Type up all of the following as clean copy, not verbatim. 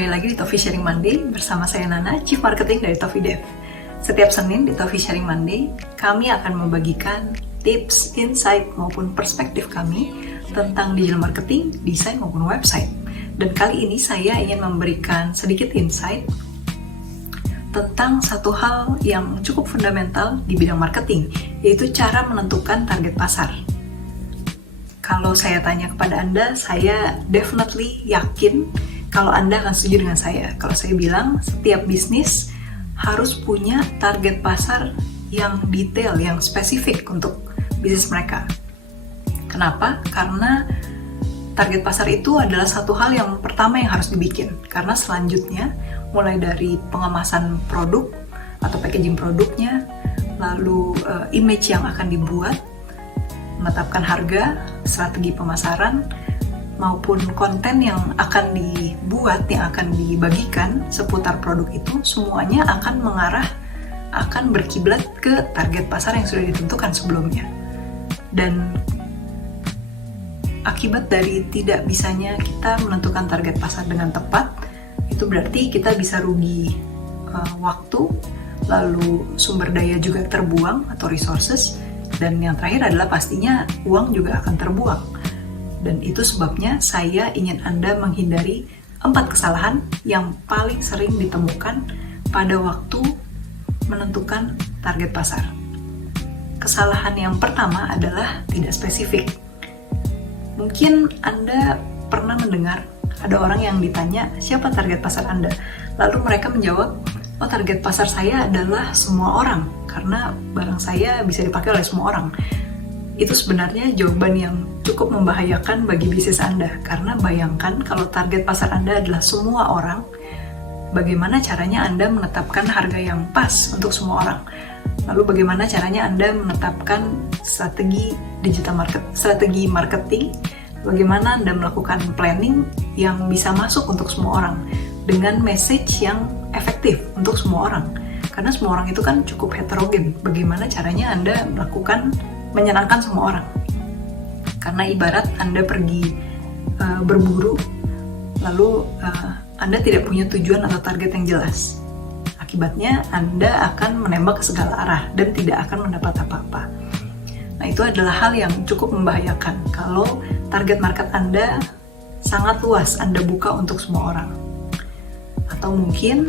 kembali lagi di Toffee Sharing Monday bersama saya Nana, Chief Marketing dari Toffee Dev. Setiap Senin di Toffee Sharing Monday, kami akan membagikan tips, insight, maupun perspektif kami tentang digital marketing, desain, maupun website. Dan kali ini saya ingin memberikan sedikit insight tentang satu hal yang cukup fundamental di bidang marketing, yaitu cara menentukan target pasar. Kalau saya tanya kepada Anda, saya definitely yakin kalau Anda akan setuju dengan saya. Kalau saya bilang, setiap bisnis harus punya target pasar yang detail, yang spesifik untuk bisnis mereka. Kenapa? Karena target pasar itu adalah satu hal yang pertama yang harus dibikin. Karena selanjutnya, mulai dari pengemasan produk atau packaging produknya, lalu image yang akan dibuat, menetapkan harga, strategi pemasaran, maupun konten yang akan dibuat, yang akan dibagikan seputar produk itu, semuanya akan berkiblat ke target pasar yang sudah ditentukan sebelumnya. Dan akibat dari tidak bisanya kita menentukan target pasar dengan tepat, itu berarti kita bisa rugi waktu, lalu sumber daya juga terbuang atau resources, dan yang terakhir adalah pastinya uang juga akan terbuang. Dan itu sebabnya saya ingin Anda menghindari 4 kesalahan yang paling sering ditemukan pada waktu menentukan target pasar. Kesalahan yang pertama adalah tidak spesifik. Mungkin Anda pernah mendengar ada orang yang ditanya, siapa target pasar Anda? Lalu mereka menjawab, oh, target pasar saya adalah semua orang, karena barang saya bisa dipakai oleh semua orang. Itu sebenarnya jawaban yang cukup membahayakan bagi bisnis Anda, karena bayangkan kalau target pasar Anda adalah semua orang, bagaimana caranya Anda menetapkan harga yang pas untuk semua orang? Lalu bagaimana caranya Anda menetapkan strategi marketing, bagaimana Anda melakukan planning yang bisa masuk untuk semua orang, dengan message yang efektif untuk semua orang. Karena semua orang itu kan cukup heterogen. Bagaimana caranya Anda menyenangkan semua orang? Karena ibarat Anda pergi berburu, lalu Anda tidak punya tujuan atau target yang jelas. Akibatnya Anda akan menembak ke segala arah dan tidak akan mendapat apa-apa. Nah, itu adalah hal yang cukup membahayakan kalau target market Anda sangat luas, Anda buka untuk semua orang. Atau mungkin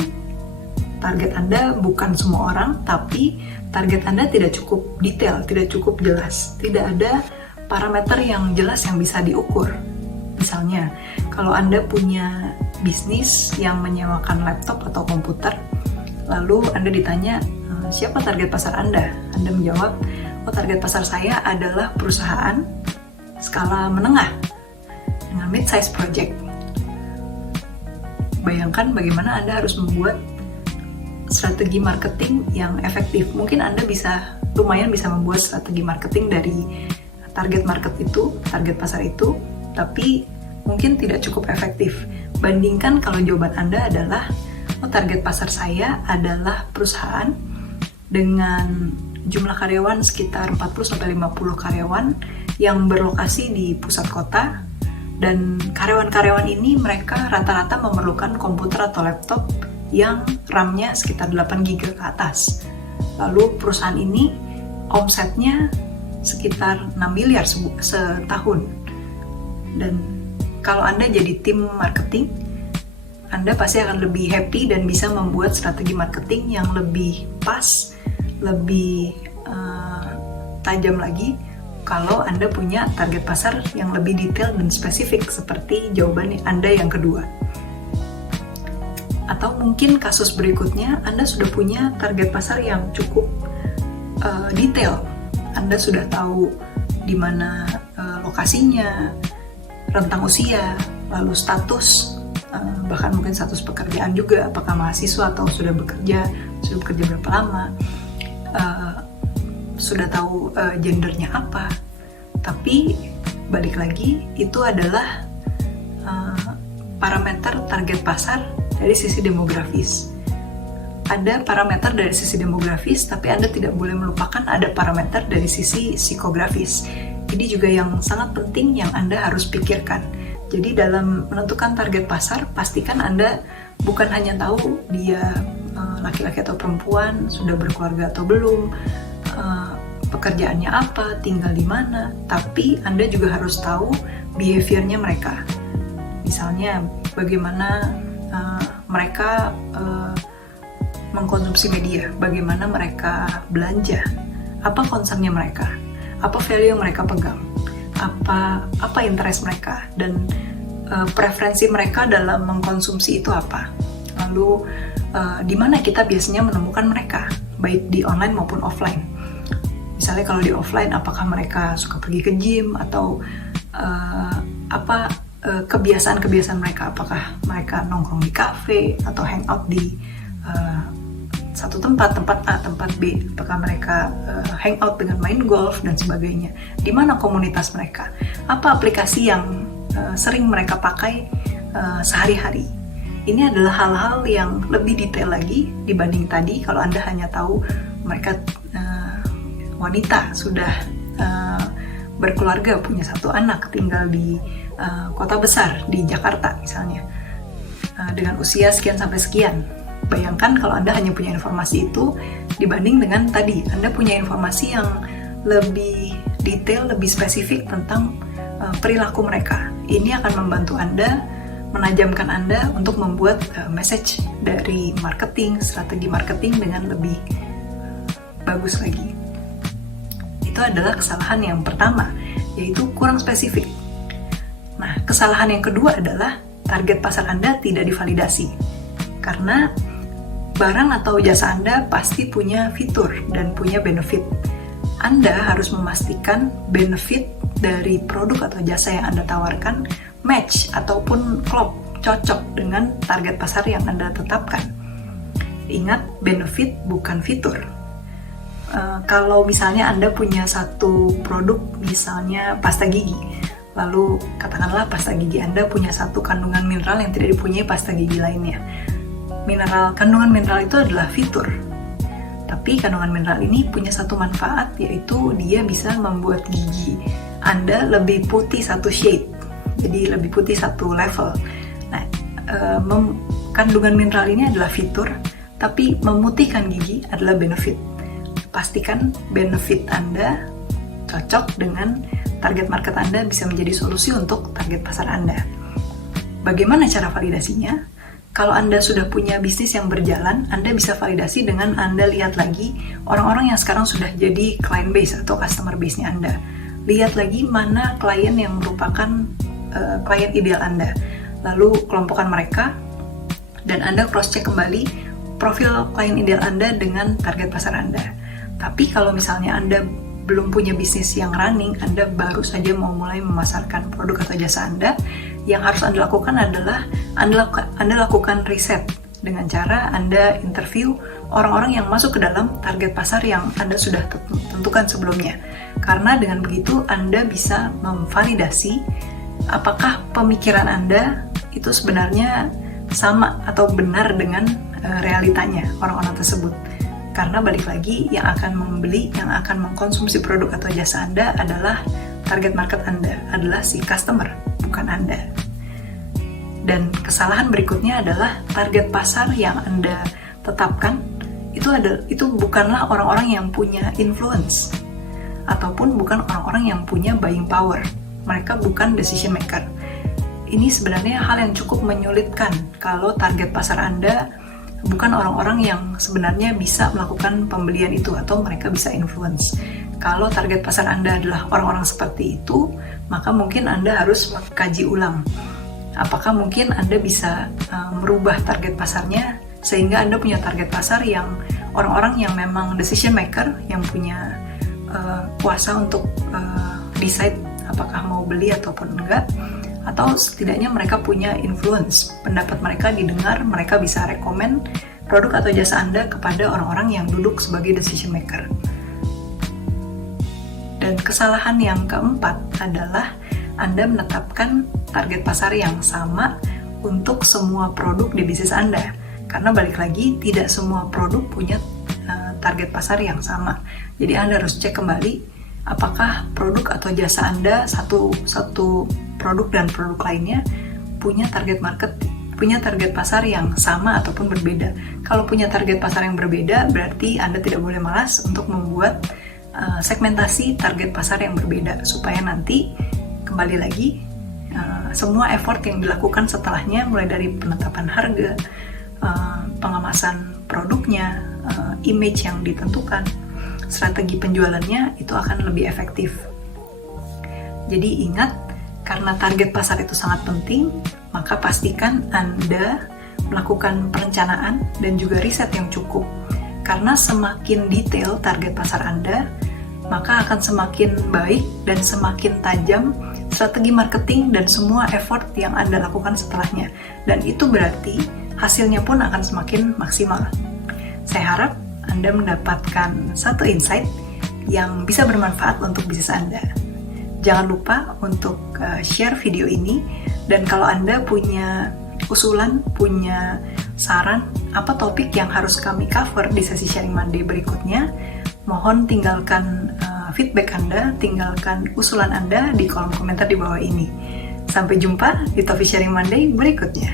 target Anda bukan semua orang, tapi target Anda tidak cukup detail, tidak cukup jelas. Tidak ada parameter yang jelas yang bisa diukur. Misalnya, kalau Anda punya bisnis yang menyewakan laptop atau komputer, lalu Anda ditanya, siapa target pasar Anda? Anda menjawab, oh, target pasar saya adalah perusahaan skala menengah dengan mid-size project. Bayangkan bagaimana Anda harus membuat strategi marketing yang efektif. Mungkin Anda lumayan bisa membuat strategi marketing dari target market itu, target pasar itu, tapi mungkin tidak cukup efektif. Bandingkan kalau jawaban Anda adalah, oh, target pasar saya adalah perusahaan dengan jumlah karyawan sekitar 40-50 karyawan yang berlokasi di pusat kota, dan karyawan-karyawan ini mereka rata-rata memerlukan komputer atau laptop yang RAM-nya sekitar 8 GB ke atas. Lalu perusahaan ini omsetnya sekitar 6 miliar setahun. Dan kalau Anda jadi tim marketing, Anda pasti akan lebih happy dan bisa membuat strategi marketing yang lebih pas, lebih tajam lagi kalau Anda punya target pasar yang lebih detail dan spesifik seperti jawaban Anda yang kedua. Atau mungkin kasus berikutnya, Anda sudah punya target pasar yang cukup detail. Anda sudah tahu di mana lokasinya, rentang usia, lalu status, bahkan mungkin status pekerjaan juga, apakah mahasiswa atau sudah bekerja berapa lama, sudah tahu gendernya apa. Tapi balik lagi, itu adalah parameter target pasar dari sisi demografis. Ada parameter dari sisi demografis, tapi Anda tidak boleh melupakan ada parameter dari sisi psikografis. Ini juga yang sangat penting yang Anda harus pikirkan. Jadi dalam menentukan target pasar, pastikan Anda bukan hanya tahu dia laki-laki atau perempuan, sudah berkeluarga atau belum, pekerjaannya apa, tinggal di mana, tapi Anda juga harus tahu behaviornya mereka. Misalnya bagaimana mereka mengkonsumsi media, bagaimana mereka belanja, apa concernnya mereka, apa value yang mereka pegang, apa interest mereka, dan preferensi mereka dalam mengkonsumsi itu apa. Lalu di mana kita biasanya menemukan mereka, baik di online maupun offline. Misalnya kalau di offline, apakah mereka suka pergi ke gym, atau kebiasaan-kebiasaan mereka, apakah mereka nongkrong di cafe atau hangout di satu tempat A, tempat B, apakah mereka hangout dengan main golf dan sebagainya. Di mana komunitas mereka, apa aplikasi yang sering mereka pakai sehari-hari. Ini adalah hal-hal yang lebih detail lagi dibanding tadi kalau Anda hanya tahu mereka wanita, sudah berkeluarga, punya satu anak, tinggal di kota besar di Jakarta misalnya, dengan usia sekian sampai sekian. Bayangkan kalau Anda hanya punya informasi itu dibanding dengan tadi Anda punya informasi yang lebih detail, lebih spesifik tentang perilaku mereka. Ini akan membantu Anda, menajamkan Anda untuk membuat message dari marketing, strategi marketing dengan lebih bagus lagi. Itu adalah kesalahan yang pertama, yaitu kurang spesifik. Nah, kesalahan yang kedua adalah target pasar Anda tidak divalidasi. Karena barang atau jasa Anda pasti punya fitur dan punya benefit. Anda harus memastikan benefit dari produk atau jasa yang Anda tawarkan match ataupun klop, cocok dengan target pasar yang Anda tetapkan. Ingat, benefit bukan fitur. Kalau misalnya Anda punya satu produk, misalnya pasta gigi, lalu katakanlah pasta gigi Anda punya satu kandungan mineral yang tidak dipunyai pasta gigi lainnya. Kandungan mineral itu adalah fitur, tapi kandungan mineral ini punya satu manfaat, yaitu dia bisa membuat gigi Anda lebih putih satu shade, jadi lebih putih satu level. Nah, kandungan mineral ini adalah fitur, tapi memutihkan gigi adalah benefit. Pastikan benefit Anda cocok dengan target market Anda, bisa menjadi solusi untuk target pasar Anda. Bagaimana cara validasinya? Kalau Anda sudah punya bisnis yang berjalan, Anda bisa validasi dengan Anda lihat lagi orang-orang yang sekarang sudah jadi client base atau customer base-nya Anda. Lihat lagi mana klien yang merupakan klien ideal Anda. Lalu kelompokkan mereka, dan Anda cross-check kembali profil klien ideal Anda dengan target pasar Anda. Tapi kalau misalnya Anda belum punya bisnis yang running, Anda baru saja mau mulai memasarkan produk atau jasa Anda, yang harus Anda lakukan adalah Anda lakukan riset dengan cara Anda interview orang-orang yang masuk ke dalam target pasar yang Anda sudah tentukan sebelumnya. Karena dengan begitu Anda bisa memvalidasi apakah pemikiran Anda itu sebenarnya sama atau benar dengan realitanya orang-orang tersebut. Karena balik lagi, yang akan membeli, yang akan mengkonsumsi produk atau jasa Anda adalah target market Anda, adalah si customer, bukan Anda. Dan kesalahan berikutnya adalah target pasar yang Anda tetapkan itu bukanlah orang-orang yang punya influence, ataupun bukan orang-orang yang punya buying power. Mereka bukan decision maker. Ini sebenarnya hal yang cukup menyulitkan kalau target pasar Anda bukan orang-orang yang sebenarnya bisa melakukan pembelian itu atau mereka bisa influence. Kalau target pasar Anda adalah orang-orang seperti itu, maka mungkin Anda harus mengkaji ulang. Apakah mungkin Anda bisa merubah target pasarnya sehingga Anda punya target pasar yang orang-orang yang memang decision maker, yang punya kuasa untuk decide apakah mau beli ataupun enggak, atau setidaknya mereka punya influence, pendapat mereka didengar, mereka bisa rekomen produk atau jasa Anda kepada orang-orang yang duduk sebagai decision maker. Dan kesalahan yang keempat adalah Anda menetapkan target pasar yang sama untuk semua produk di bisnis Anda. Karena balik lagi, tidak semua produk punya target pasar yang sama. Jadi Anda harus cek kembali apakah produk atau jasa Anda, satu produk dan produk lainnya punya target market punya target pasar yang sama ataupun berbeda. Kalau punya target pasar yang berbeda, berarti Anda tidak boleh malas untuk membuat segmentasi target pasar yang berbeda, supaya nanti kembali lagi semua effort yang dilakukan setelahnya, mulai dari penetapan harga, pengemasan produknya, image yang ditentukan, strategi penjualannya itu akan lebih efektif. Jadi ingat, karena target pasar itu sangat penting, maka pastikan Anda melakukan perencanaan dan juga riset yang cukup. Karena semakin detail target pasar Anda, maka akan semakin baik dan semakin tajam strategi marketing dan semua effort yang Anda lakukan setelahnya. Dan itu berarti hasilnya pun akan semakin maksimal. Saya harap Anda mendapatkan satu insight yang bisa bermanfaat untuk bisnis Anda. Jangan lupa untuk share video ini, dan kalau Anda punya usulan, punya saran, apa topik yang harus kami cover di sesi Sharing Monday berikutnya, mohon tinggalkan feedback Anda, tinggalkan usulan Anda di kolom komentar di bawah ini. Sampai jumpa di Tofi Sharing Monday berikutnya.